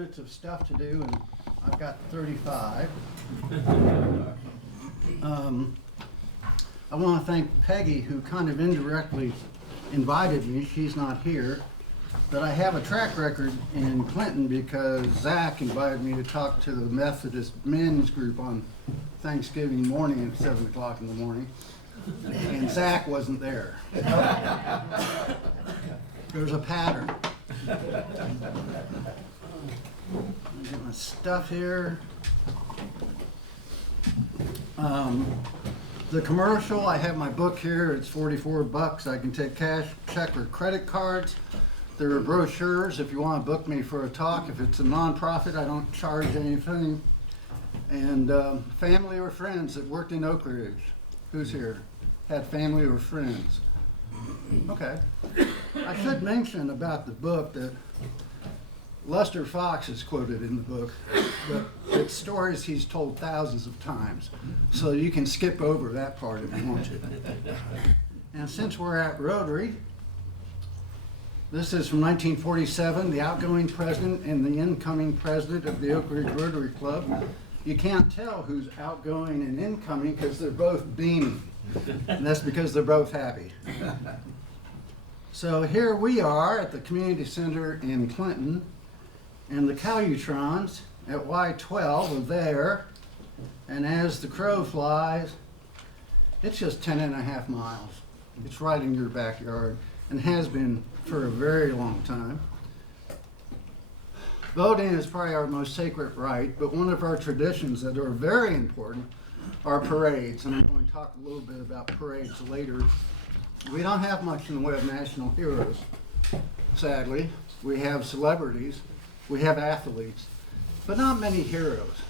Minutes of stuff to do, and I've got 35. I want to thank Peggy, who kind of indirectly invited me. She's not here, but I have a track record in Clinton because Zach invited me to talk to the Methodist men's group on Thanksgiving morning at 7 o'clock in the morning, and Zach wasn't there. There's a pattern. Let me get my stuff here. The commercial, I have my book here. It's $44. I can take cash, check, or credit cards. There are brochures if you want to book me for a talk. If it's a nonprofit, I don't charge anything. And family or friends that worked in Oak Ridge. Who's here? Had family or friends? Okay. I should mention about the book that Lester Fox is quoted in the book, but it's stories he's told thousands of times, so you can skip over that part if you want to. And since we're at Rotary, this is from 1947, the outgoing president and the incoming president of the Oak Ridge Rotary Club. You can't tell who's outgoing and incoming because they're both beaming, and that's because they're both happy. So here we are at the community center in Clinton, and the Calutrons at Y12 are there, and as the crow flies, it's just 10.5 miles. It's right in your backyard, and has been for a very long time. Voting is probably our most sacred right, but one of our traditions that are very important are parades, and I'm going to talk a little bit about parades later. We don't have much in the way of national heroes, sadly. We have celebrities, we have athletes, but not many heroes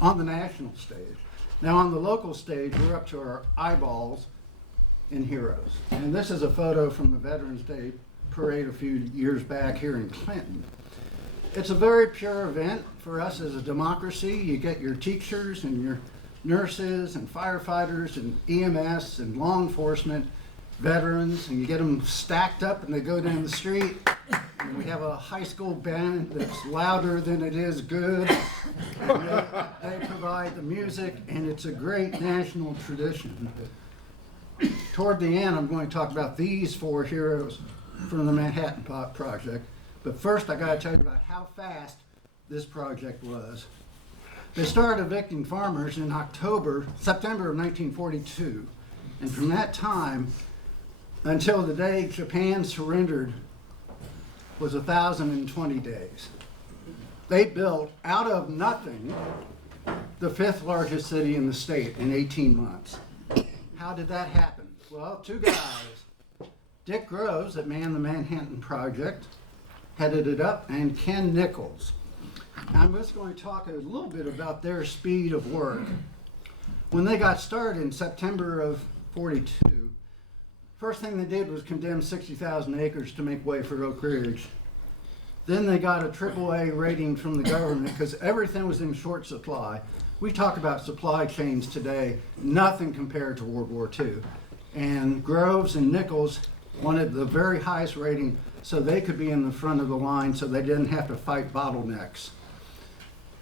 on the national stage. Now on the local stage, we're up to our eyeballs in heroes. And this is a photo from the Veterans Day parade a few years back here in Clinton. It's a very pure event for us as a democracy. You get your teachers and your nurses and firefighters and EMS and law enforcement, veterans, and you get them stacked up and they go down the street. And we have a high school band that's louder than it is good. And they provide the music, and it's a great national tradition. Toward the end, I'm going to talk about these 4 heroes from the Mattan Project. But first, I got to tell you about how fast this project was. They started evicting farmers in September of 1942. And from that time until the day Japan surrendered was 1,020 days. They built out of nothing the 5th largest city in the state in 18 months. How did that happen? Well, 2 guys, Dick Groves that manned the Manhattan Project, headed it up, and Ken Nichols. I'm just going to talk a little bit about their speed of work. When they got started in September of 42, first thing they did was condemn 60,000 acres to make way for Oak Ridge. Then they got a AAA rating from the government because everything was in short supply. We talk about supply chains today, nothing compared to World War II. And Groves and Nichols wanted the very highest rating so they could be in the front of the line so they didn't have to fight bottlenecks.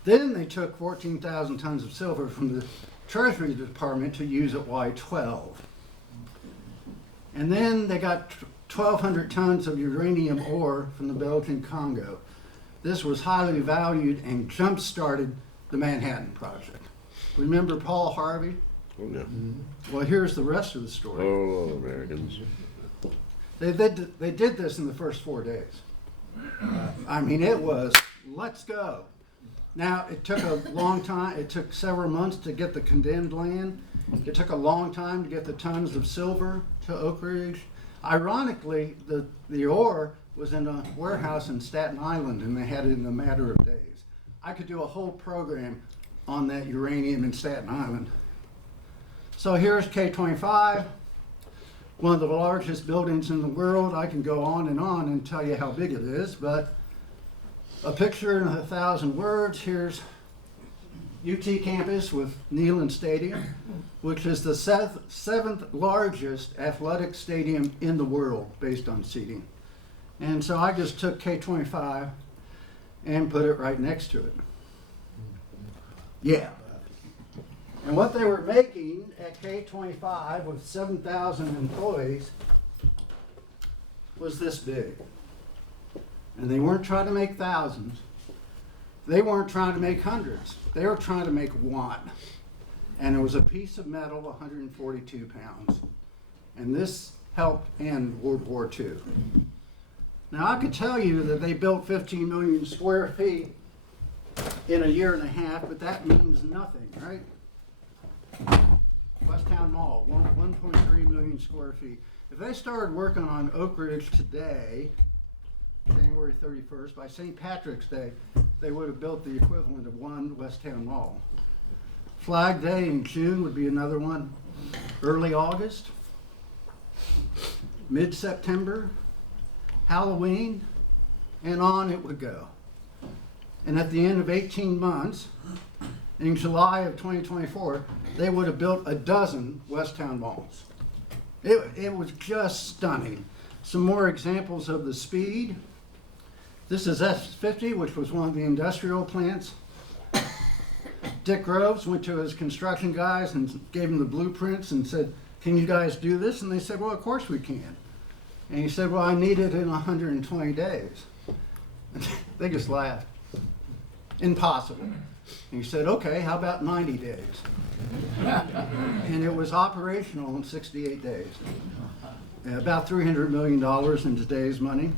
Then they took 14,000 tons of silver from the Treasury Department to use at Y12. And then they got 1,200 tons of uranium ore from the Belgian Congo. This was highly valued and jump-started the Manhattan Project. Remember Paul Harvey? Oh, no. Well, here's the rest of the story. Oh, Americans. They did this in the first 4 days. I mean, it was, let's go. Now, it took a long time. It took several months to get the condemned land. It took a long time to get the tons of silver to Oak Ridge. Ironically, the ore was in a warehouse in Staten Island, and they had it in a matter of days. I could do a whole program on that uranium in Staten Island. So here's K25, one of the largest buildings in the world. I can go on and tell you how big it is, but a picture in 1,000 words. Here's UT campus with Neyland Stadium, which is the 7th largest athletic stadium in the world based on seating. And so I just took K25 and put it right next to it. Yeah. And what they were making at K25 with 7,000 employees was this big. And they weren't trying to make thousands. They weren't trying to make hundreds. They were trying to make one. And it was a piece of metal, 142 pounds. And this helped end World War II. Now I could tell you that they built 15 million square feet in a year and a half, but that means nothing, right? Westtown Mall, 1.3 million square feet. If they started working on Oak Ridge today, January 31st, by St. Patrick's Day, they would have built the equivalent of one Westtown Mall. Flag Day in June would be another one. Early August, mid-September, Halloween, and on it would go. And at the end of 18 months, in July of 2024, they would have built a dozen Westtown malls. It was just stunning. Some more examples of the speed. This is S50, which was one of the industrial plants. Dick Groves went to his construction guys and gave them the blueprints and said, "Can you guys do this?" And they said, "Well, of course we can." And he said, "Well, I need it in 120 days. They just laughed. Impossible. And he said, "Okay, how about 90 days?" And it was operational in 68 days. About $300 million in today's money.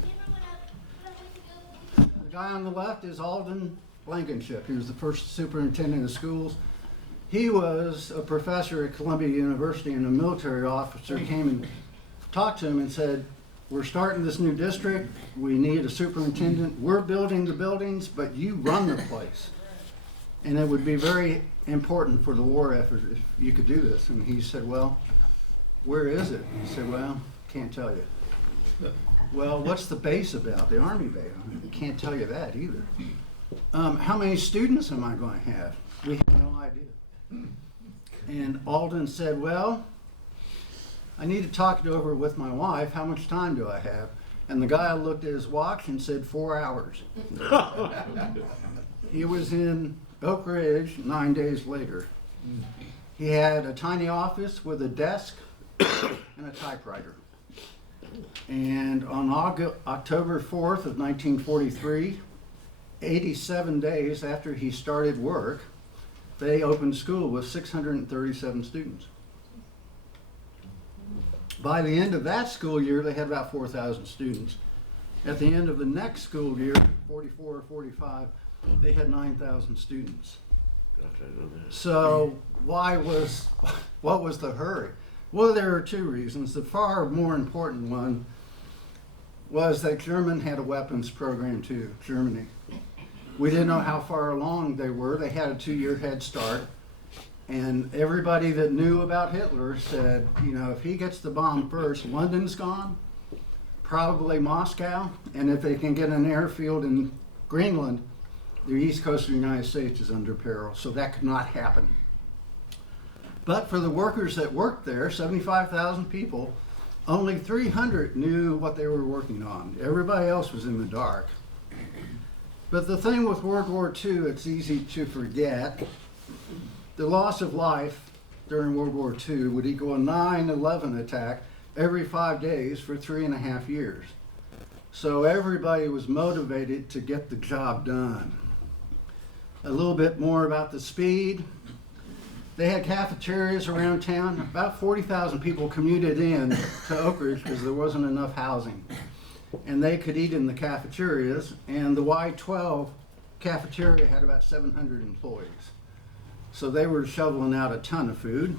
The guy on the left is Alden Blankenship. He was the first superintendent of schools. He was a professor at Columbia University, and a military officer came and talked to him and said, "We're starting this new district. We need a superintendent. We're building the buildings, but you run the place. And it would be very important for the war effort if you could do this." And he said, "Well, where is it?" He said, "Well, can't tell you." "Well, what's the base about, the Army base?" "Can't tell you that either." "How many students am I going to have?" "We have no idea." And Alden said, "Well, I need to talk it over with my wife. How much time do I have?" And the guy looked at his watch and said 4 hours. He was in Oak Ridge 9 days later. He had a tiny office with a desk and a typewriter. And on October 4th of 1943, 87 days after he started work, they opened school with 637 students. By the end of that school year, they had about 4,000 students. At the end of the next school year, 44 or 45, they had 9,000 students. So what was the hurry? Well, there are two reasons. The far more important one was that Germany had a weapons program too, Germany. We didn't know how far along they were. They had a 2-year head start. And everybody that knew about Hitler said, you know, if he gets the bomb first, London's gone, probably Moscow, and if they can get an airfield in Greenland, the east coast of the United States is under peril. So that could not happen. But for the workers that worked there, 75,000 people, only 300 knew what they were working on. Everybody else was in the dark. But the thing with World War II, it's easy to forget. The loss of life during World War II would equal a 9/11 attack every 5 days for 3.5 years. So everybody was motivated to get the job done. A little bit more about the speed. They had cafeterias around town. About 40,000 people commuted in to Oak Ridge because there wasn't enough housing. And they could eat in the cafeterias, and the Y12 cafeteria had about 700 employees. So they were shoveling out a ton of food.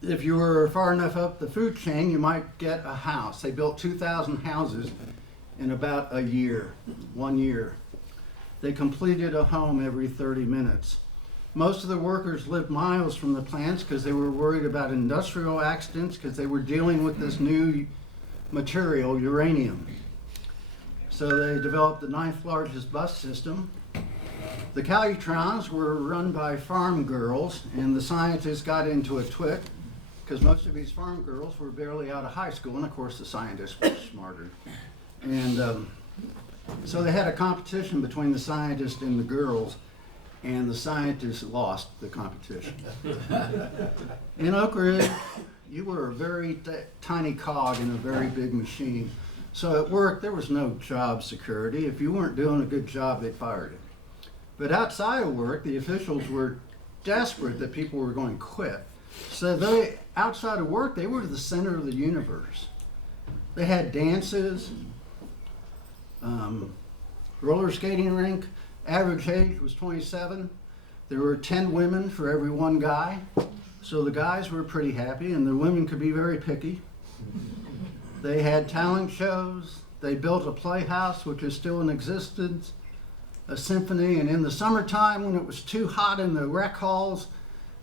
If you were far enough up the food chain, you might get a house. They built 2,000 houses in about a year, 1 year. They completed a home every 30 minutes. Most of the workers lived miles from the plants because they were worried about industrial accidents because they were dealing with this new material, uranium. So they developed the 9th largest bus system. The Calutrons were run by farm girls, and the scientists got into a twit because most of these farm girls were barely out of high school, and of course the scientists were smarter. And So they had a competition between the scientists and the girls, and the scientists lost the competition. In Oak Ridge, you were a very tiny cog in a very big machine. So at work, there was no job security. If you weren't doing a good job, they fired you. But outside of work, the officials were desperate that people were going to quit. So they, outside of work, they were the center of the universe. They had dances, roller skating rink. Average age was 27. There were 10 women for every one guy. So the guys were pretty happy, and the women could be very picky. They had talent shows. They built a playhouse, which is still in existence, a symphony, and in the summertime, when it was too hot in the rec halls,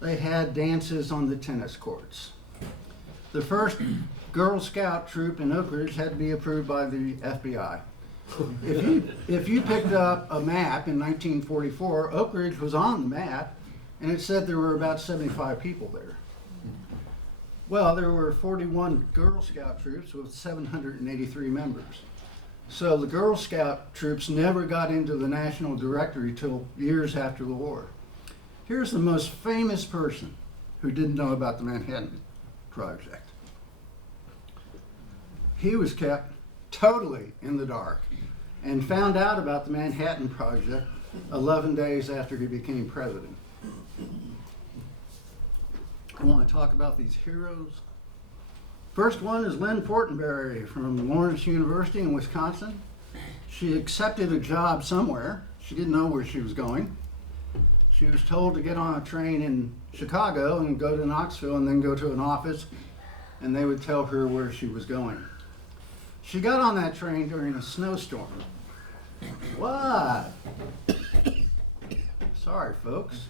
they had dances on the tennis courts. The first Girl Scout troop in Oak Ridge had to be approved by the FBI. If you picked up a map in 1944, Oak Ridge was on the map, and it said there were about 75 people there. Well, there were 41 Girl Scout troops with 783 members. So the Girl Scout troops never got into the National Directory till years after the war. Here's the most famous person who didn't know about the Manhattan Project. He was kept totally in the dark and found out about the Manhattan Project 11 days after he became president. I want to talk about these heroes. First one is Lynn Fortenberry from Lawrence University in Wisconsin. She accepted a job somewhere. She didn't know where she was going. She was told to get on a train in Chicago and go to Knoxville and then go to an office, and they would tell her where she was going. She got on that train during a snowstorm. What? Sorry, folks.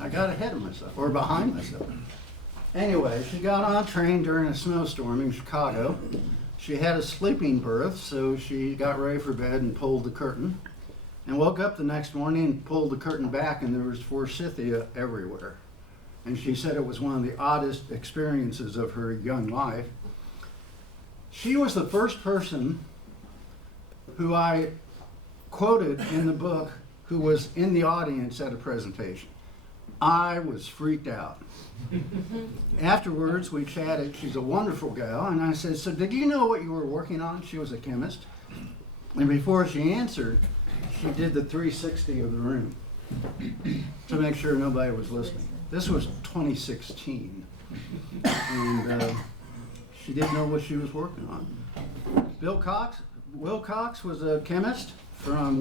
I got ahead of myself, or behind myself. Anyway, she got on a train during a snowstorm in Chicago. She had a sleeping berth, so she got ready for bed and pulled the curtain, and woke up the next morning and pulled the curtain back, and there was forsythia everywhere. And she said it was one of the oddest experiences of her young life. She was the first person who I quoted in the book who was in the audience at a presentation. I was freaked out. Afterwards, we chatted. She's a wonderful gal. And I said, so did you know what you were working on? She was a chemist. And before she answered, she did the 360 of the room to make sure nobody was listening. This was 2016. And she didn't know what she was working on. Will Cox was a chemist from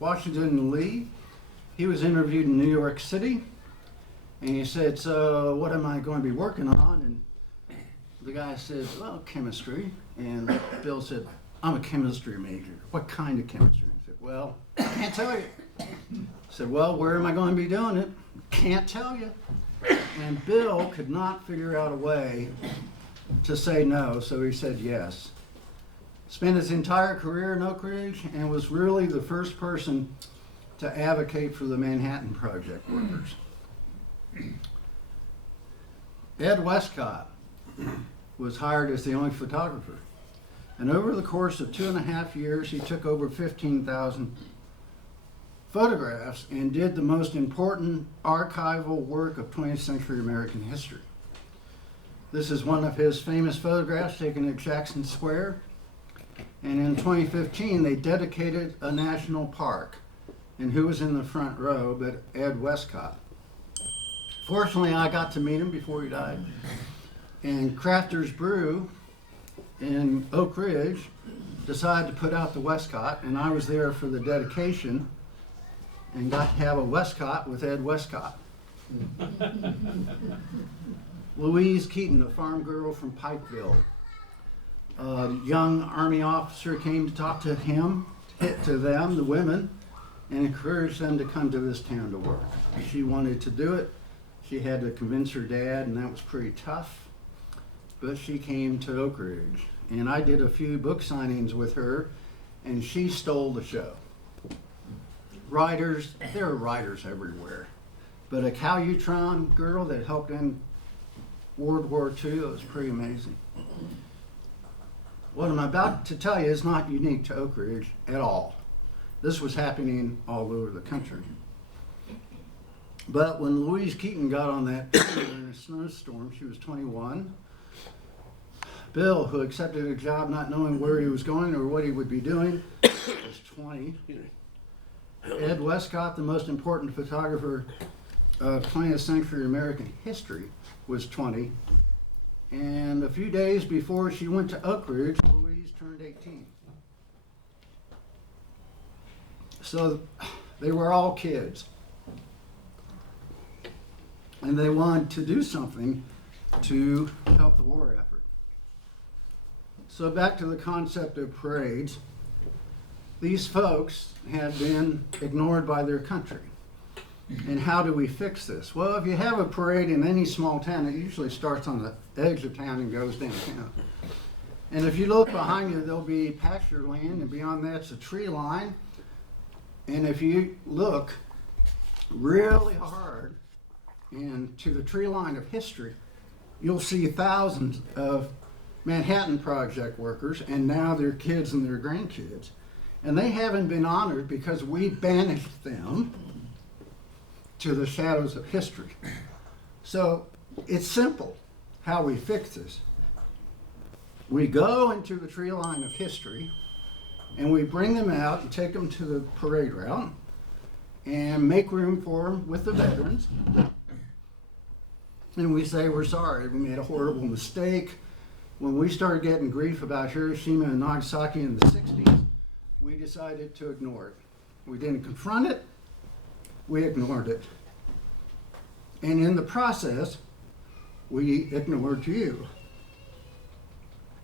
Washington Lee. He was interviewed in New York City, and he said, so what am I going to be working on? And the guy said, well, chemistry. And Bill said, I'm a chemistry major. What kind of chemistry? He said, well, I can't tell you. He said, well, where am I going to be doing it? Can't tell you. And Bill could not figure out a way to say no, so he said yes. Spent his entire career in Oak Ridge and was really the first person to advocate for the Manhattan Project workers. Ed Westcott was hired as the only photographer. And over the course of 2.5 years, he took over 15,000 photographs and did the most important archival work of 20th century American history. This is one of his famous photographs taken at Jackson Square. And in 2015, they dedicated a national park. And who was in the front row but Ed Westcott? Fortunately, I got to meet him before he died. And Crafter's Brew in Oak Ridge decided to put out the Westcott, and I was there for the dedication and got to have a Westcott with Ed Westcott. Louise Keaton, a farm girl from Pikeville. A young Army officer came to talk to them, the women, and encouraged them to come to this town to work. She wanted to do it. She had to convince her dad, and that was pretty tough. But she came to Oak Ridge, and I did a few book signings with her, and she stole the show. Writers, there are writers everywhere. But a Calutron girl that helped in World War II, it was pretty amazing. What I'm about to tell you is not unique to Oak Ridge at all. This was happening all over the country. But when Louise Keaton got on that train in a snowstorm, she was 21. Bill, who accepted a job not knowing where he was going or what he would be doing, was 20. Ed Westcott, the most important photographer of 20th century American history, was 20. And a few days before she went to Oak Ridge, Louise turned 18. So they were all kids. And they wanted to do something to help the war effort. So back to the concept of parades. These folks had been ignored by their country. And how do we fix this? Well, if you have a parade in any small town, it usually starts on the edge of town and goes downtown. And if you look behind you, there'll be pasture land, and beyond that's a tree line. And if you look really hard into the tree line of history, you'll see thousands of Manhattan Project workers, and now their kids and their grandkids. And they haven't been honored because we banished them to the shadows of history. So it's simple how we fix this. We go into the tree line of history and we bring them out and take them to the parade route and make room for them with the veterans. And we say, we're sorry, we made a horrible mistake. When we started getting grief about Hiroshima and Nagasaki in the 60s, we decided to ignore it. We didn't confront it, we ignored it. And in the process, we ignored you.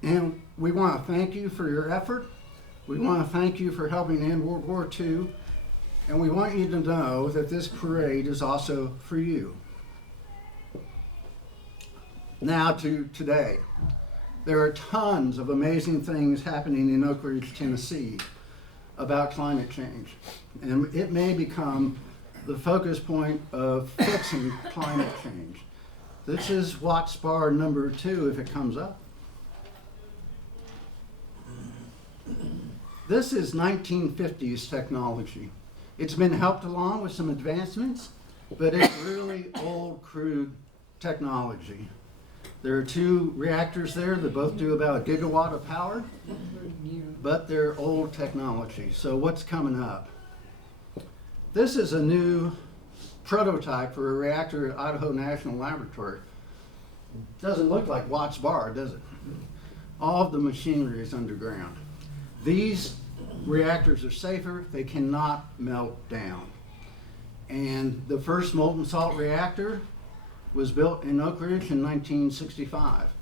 And we want to thank you for your effort. We want to thank you for helping end World War II. And we want you to know that this parade is also for you. Now to today. There are tons of amazing things happening in Oak Ridge, Tennessee about climate change. And it may become the focus point of fixing climate change. This is Watts bar number 2 if it comes up. This is 1950s technology. It's been helped along with some advancements, but it's really old, crude technology. There are 2 reactors there that both do about a gigawatt of power, but they're old technology. So what's coming up? This is a new prototype for a reactor at Idaho National Laboratory. Doesn't look like Watts bar, does it? All of the machinery is underground. These reactors are safer, they cannot melt down. And the first molten salt reactor was built in Oak Ridge in 1965.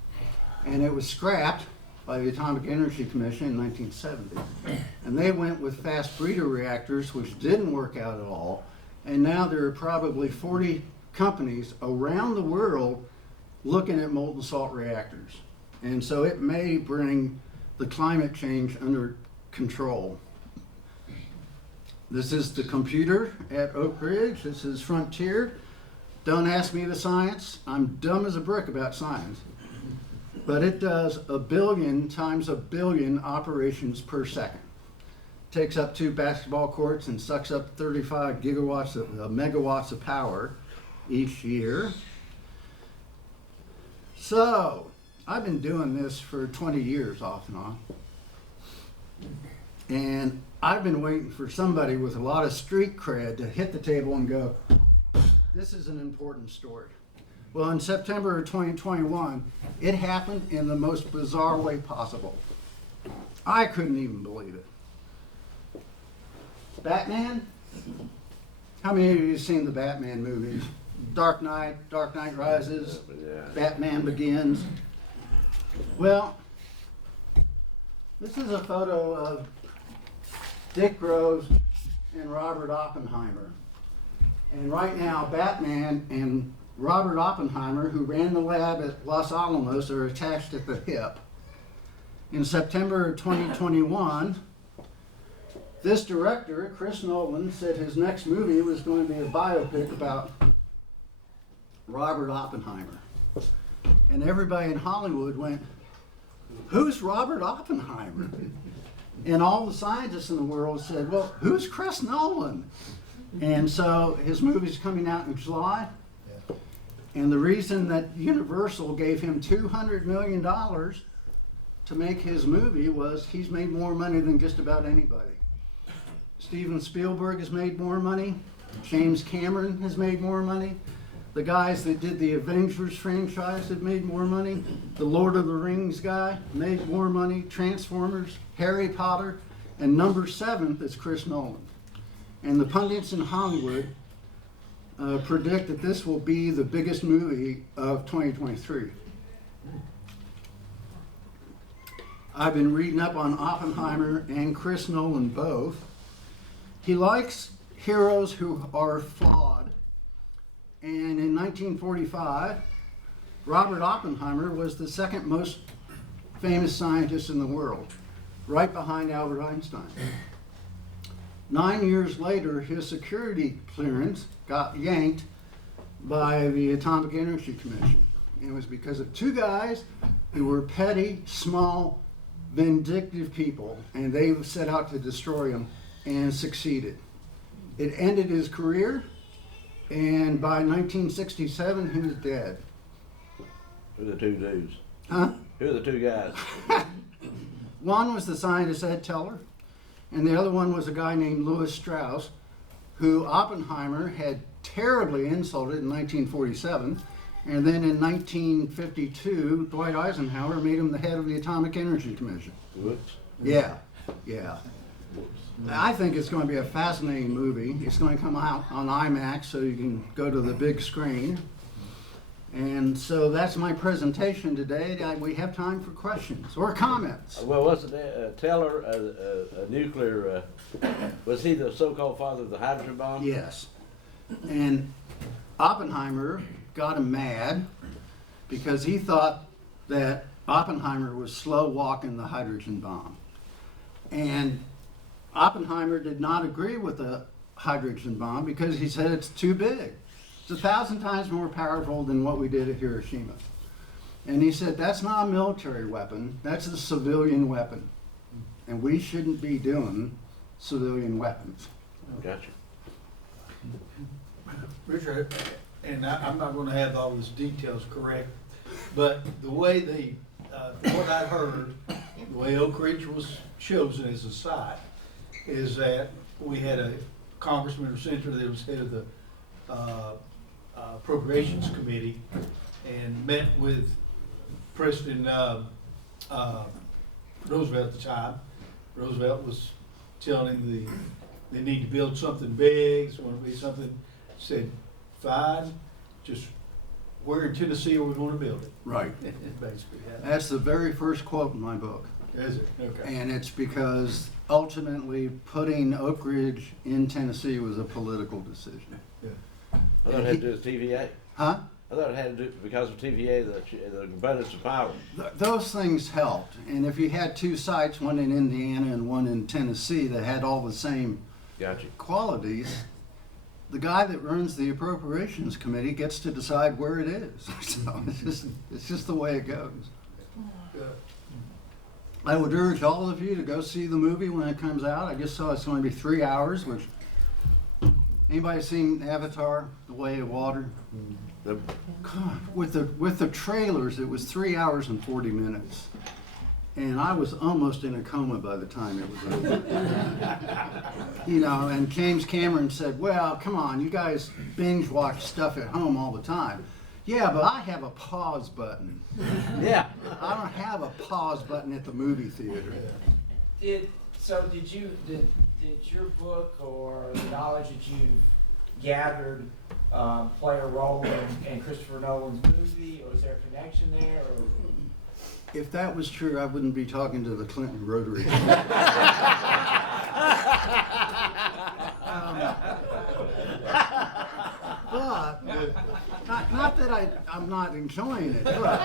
And it was scrapped by the Atomic Energy Commission in 1970. And they went with fast breeder reactors, which didn't work out at all. And now there are probably 40 companies around the world looking at molten salt reactors. And so it may bring the climate change under control. This is the computer at Oak Ridge. This is Frontier. Don't ask me the science. I'm dumb as a brick about science. But it does 1 billion times 1 billion operations per second. Takes up 2 basketball courts and sucks up 35 megawatts of power each year. So, I've been doing this for 20 years off and on. And I've been waiting for somebody with a lot of street cred to hit the table and go, this is an important story. Well, in September of 2021, it happened in the most bizarre way possible. I couldn't even believe it. Batman? How many of you have seen the Batman movies? Dark Knight Rises, Batman Begins. Well, this is a photo of Dick Groves and Robert Oppenheimer. And right now, Batman and Robert Oppenheimer, who ran the lab at Los Alamos, are attached at the hip. In September of 2021, this director, Chris Nolan, said his next movie was going to be a biopic about Robert Oppenheimer. And everybody in Hollywood went, who's Robert Oppenheimer? And all the scientists in the world said, well, who's Chris Nolan? And so his movie's coming out in July. And the reason that Universal gave him $200 million to make his movie was he's made more money than just about anybody. Steven Spielberg has made more money. James Cameron has made more money. The guys that did the Avengers franchise have made more money. The Lord of the Rings guy made more money. Transformers, Harry Potter, and number 7 is Chris Nolan. And the pundits in Hollywood predict that this will be the biggest movie of 2023. I've been reading up on Oppenheimer and Chris Nolan both. He likes heroes who are flawed. And in 1945, Robert Oppenheimer was the second most famous scientist in the world, right behind Albert Einstein. 9 years later, his security clearance got yanked by the Atomic Energy Commission. It was because of 2 guys who were petty, small, vindictive people, and they set out to destroy him and succeeded. It ended his career, and by 1967, he was dead. Who are the 2 dudes? Huh? Who are the 2 guys? One was the scientist Ed Teller, and the other one was a guy named Louis Strauss, who Oppenheimer had terribly insulted in 1947, and then in 1952, Dwight Eisenhower made him the head of the Atomic Energy Commission. Whoops. Yeah, yeah. Whoops. I think it's going to be a fascinating movie. It's going to come out on IMAX, so you can go to the big screen. And so that's my presentation today. We have time for questions or comments. Well, wasn't Teller a nuclear, was he the so-called father of the hydrogen bomb? Yes. And Oppenheimer got him mad because he thought that Oppenheimer was slow walking the hydrogen bomb. And Oppenheimer did not agree with the hydrogen bomb because he said it's too big. It's 1,000 times more powerful than what we did at Hiroshima. And he said, that's not a military weapon, that's a civilian weapon. And we shouldn't be doing civilian weapons. Gotcha. Richard, and I'm not gonna have all his details correct, but the way they, what I heard, the way Oak Ridge was chosen as a site, is that we had a congressman or senator that was head of the Appropriations Committee and met with President Roosevelt at the time. Roosevelt was telling him they need to build something big, it's going to be something, said, fine, just where in Tennessee are we going to build it? Right. Basically. That's the very first quote in my book. Is it? Okay. And it's because ultimately putting Oak Ridge in Tennessee was a political decision. Yeah. I thought it had to do with TVA. Huh? I thought it had to do because of TVA, the abundance of power. Those things helped. And if you had 2 sites, one in Indiana and one in Tennessee, that had all the same Gotcha. qualities, the guy that runs the Appropriations Committee gets to decide where it is. So it's just the way it goes. Yeah. I would urge all of you to go see the movie when it comes out. I just saw it's going to be 3 hours, which, anybody seen Avatar, The Way of Water? God, with the trailers, it was 3 hours and 40 minutes. And I was almost in a coma by the time it was over. You know, and James Cameron said, well, come on, you guys binge watch stuff at home all the time. Yeah, but I have a pause button. Yeah. I don't have a pause button at the movie theater. Did your book or the knowledge that you've gathered play a role in Christopher Nolan's movie, or is there a connection there? Or? If that was true, I wouldn't be talking to the Clinton Rotary. But not that I'm not enjoying it, but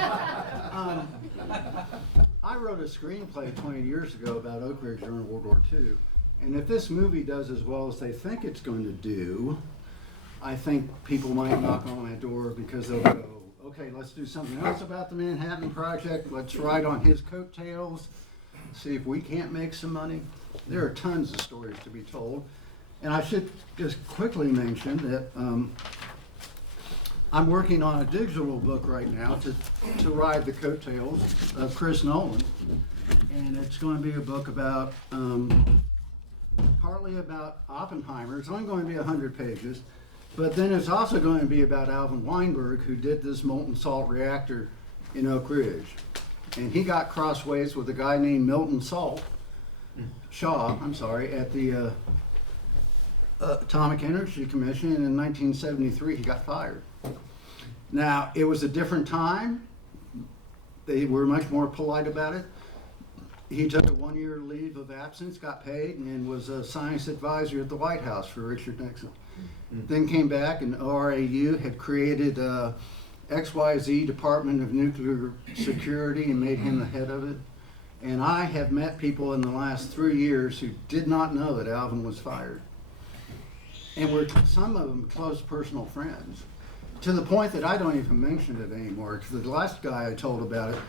I wrote a screenplay 20 years ago about Oak Ridge during World War II. And if this movie does as well as they think it's going to do, I think people might knock on my door because they'll go, okay, let's do something else about the Manhattan Project. Let's ride on his coattails, see if we can't make some money. There are tons of stories to be told. And I should just quickly mention that I'm working on a digital book right now to ride the coattails of Chris Nolan. And it's going to be a book about, partly about Oppenheimer. It's only going to be 100 pages. But then it's also going to be about Alvin Weinberg, who did this molten salt reactor in Oak Ridge. And he got crossways with a guy named Milton Shaw, at the Atomic Energy Commission, and in 1973 he got fired. Now, it was a different time. They were much more polite about it. He took a 1-year leave of absence, got paid, and was a science advisor at the White House for Richard Nixon. Then came back, and ORAU had created XYZ Department of Nuclear Security and made him the head of it. And I have met people in the last 3 years who did not know that Alvin was fired. And were some of them close personal friends, to the point that I don't even mention it anymore, because the last guy I told about it,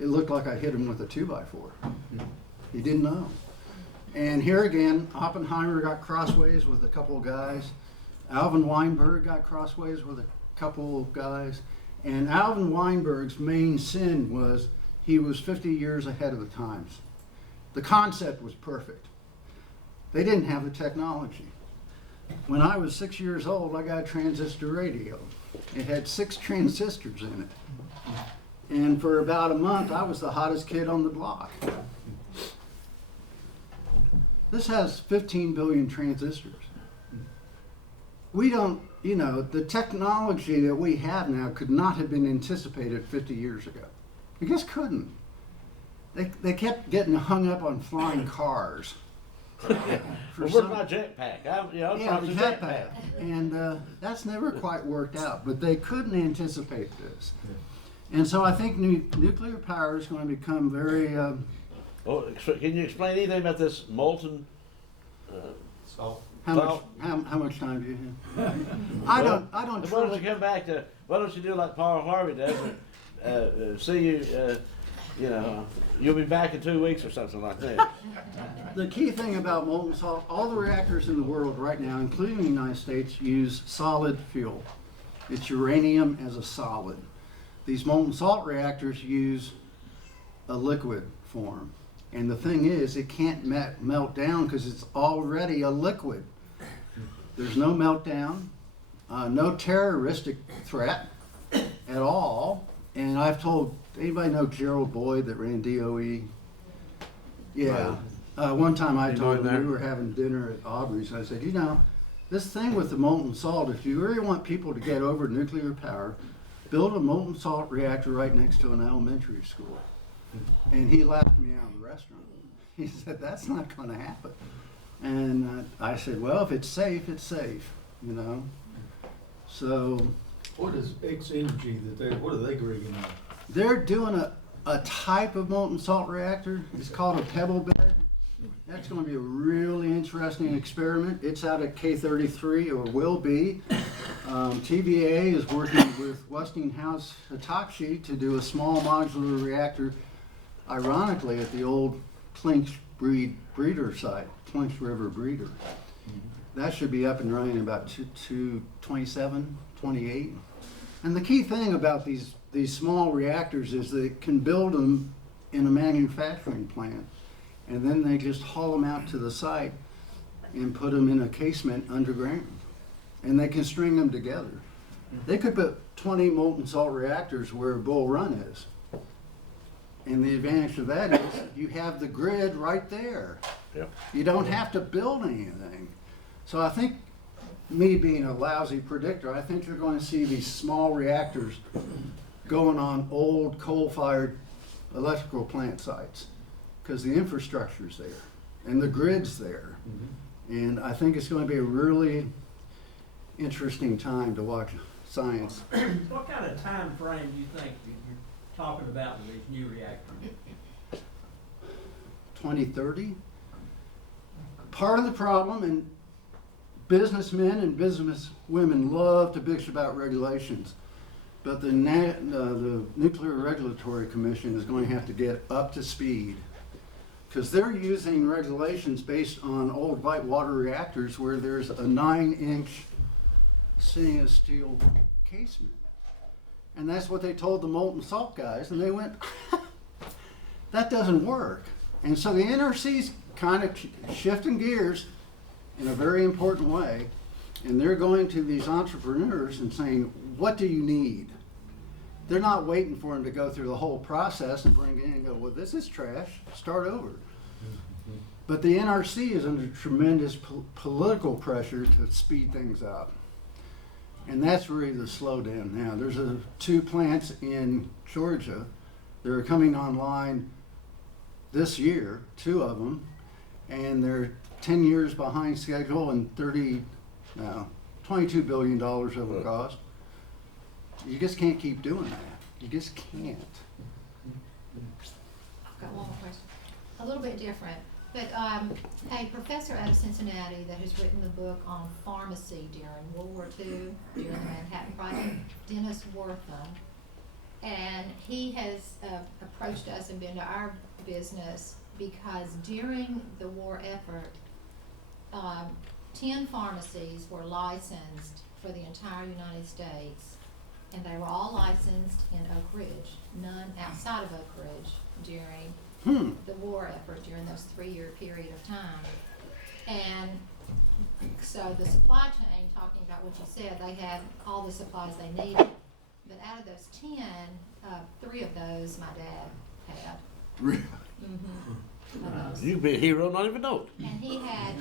it looked like I hit him with a 2x4. He didn't know. And here again, Oppenheimer got crossways with a couple of guys. Alvin Weinberg got crossways with a couple of guys. And Alvin Weinberg's main sin was he was 50 years ahead of the times. The concept was perfect. They didn't have the technology. When I was 6 years old, I got a transistor radio. It had 6 transistors in it. And for about a month, I was the hottest kid on the block. This has 15 billion transistors. We don't, the technology that we have now could not have been anticipated 50 years ago. It just couldn't. They kept getting hung up on flying cars. Well, where's my jetpack? The jetpack. And that's never quite worked out, but they couldn't anticipate this. And so I think nuclear power is going to become very... can you explain anything about this molten Salt. How much time do you have? I don't Why don't truly... you come back to, why don't you do like Paul Harvey does, and see you, you'll be back in 2 weeks or something like that. The key thing about molten salt, all the reactors in the world right now, including the United States, use solid fuel. It's uranium as a solid. These molten salt reactors use a liquid form. And the thing is, it can't melt down because it's already a liquid. There's no meltdown, no terroristic threat at all. And I've told, anybody know Gerald Boyd that ran DOE? Yeah. One time I told him, we were having dinner at Aubrey's, and I said, this thing with the molten salt, if you really want people to get over nuclear power, build a molten salt reactor right next to an elementary school. And he laughed me out of the restaurant. He said, that's not going to happen. And I said, well, if it's safe, it's safe, So... What is X Energy what are they rigging up? They're doing a type of molten salt reactor. It's called a pebble bed. That's going to be a really interesting experiment. It's out at K33, or will be. TVA is working with Westinghouse Hitachi to do a small modular reactor, ironically, at the old Clinch breeder site, Clinch River breeder. That should be up and running in about 27, 28. And the key thing about these small reactors is they can build them in a manufacturing plant, and then they just haul them out to the site and put them in a casement underground, and they can string them together. They could put 20 molten salt reactors where Bull Run is. And the advantage of that is you have the grid right there. Yep. You don't have to build anything. So I think, me being a lousy predictor, I think you're going to see these small reactors going on old coal-fired electrical plant sites because the infrastructure's there and the grid's there. And I think it's going to be a really interesting time to watch science. What kind of time frame do you think that you're talking about with these new reactors? 2030. Part of the problem, and businessmen and businesswomen love to bitch about regulations. But the Nuclear Regulatory Commission is going to have to get up to speed, because they're using regulations based on old light water reactors where there's a 9-inch stainless steel casement. And that's what they told the molten salt guys, and they went, that doesn't work. And so the NRC's kind of shifting gears in a very important way, and they're going to these entrepreneurs and saying, what do you need? They're not waiting for them to go through the whole process and bring it in and go, well, this is trash, start over. But the NRC is under tremendous political pressure to speed things up. And that's really the slowdown now. There's 2 plants in Georgia that are coming online this year, 2 of them, and they're 10 years behind schedule and $22 billion over cost. You just can't keep doing that. You just can't. I've got one more question. A little bit different, but a professor out of Cincinnati that has written the book on pharmacy during World War II, during the Manhattan Project, Dennis Wortham, and he has approached us and been to our business because during the war effort, 10 pharmacies were licensed for the entire United States, and they were all licensed in Oak Ridge, none outside of Oak Ridge during the war effort during those 3-year period of time. And so the supply chain, talking about what you said, they had all the supplies they needed. But out of those 10, 3 of those my dad had. Really? Mm-hmm. You can be a hero, not even know it. And he had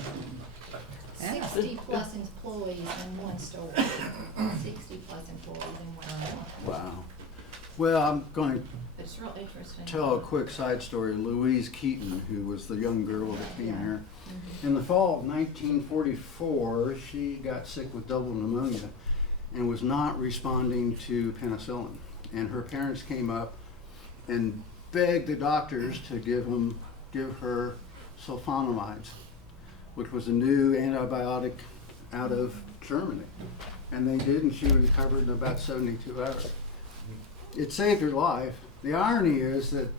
60 plus employees in one store. 60 plus employees in one store. Wow. Well, I'm going to But it's real interesting. tell a quick side story. Louise Keaton, who was the young girl that came here, in the fall of 1944, she got sick with double pneumonia and was not responding to penicillin. And her parents came up and begged the doctors to give her sulfonamides, which was a new antibiotic out of Germany. And they did, and she recovered in about 72 hours. It saved her life. The irony is that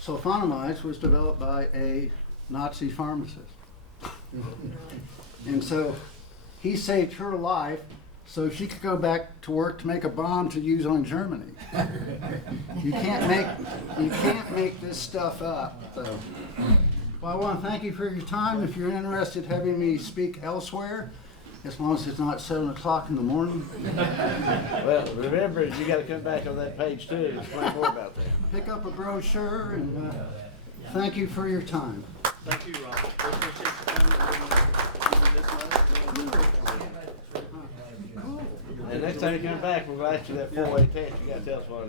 sulfonamides was developed by a Nazi pharmacist. And so he saved her life so she could go back to work to make a bomb to use on Germany. You can't make this stuff up. So. Well, I want to thank you for your time. If you're interested in having me speak elsewhere, as long as it's not 7 o'clock in the morning. Well, remember, you gotta come back on that page too and explain more about that. Pick up a brochure, and thank you for your time. Thank you, Robert. We appreciate you coming. And next time you come back, we're gonna ask you that 4-way test. You gotta tell us what it is.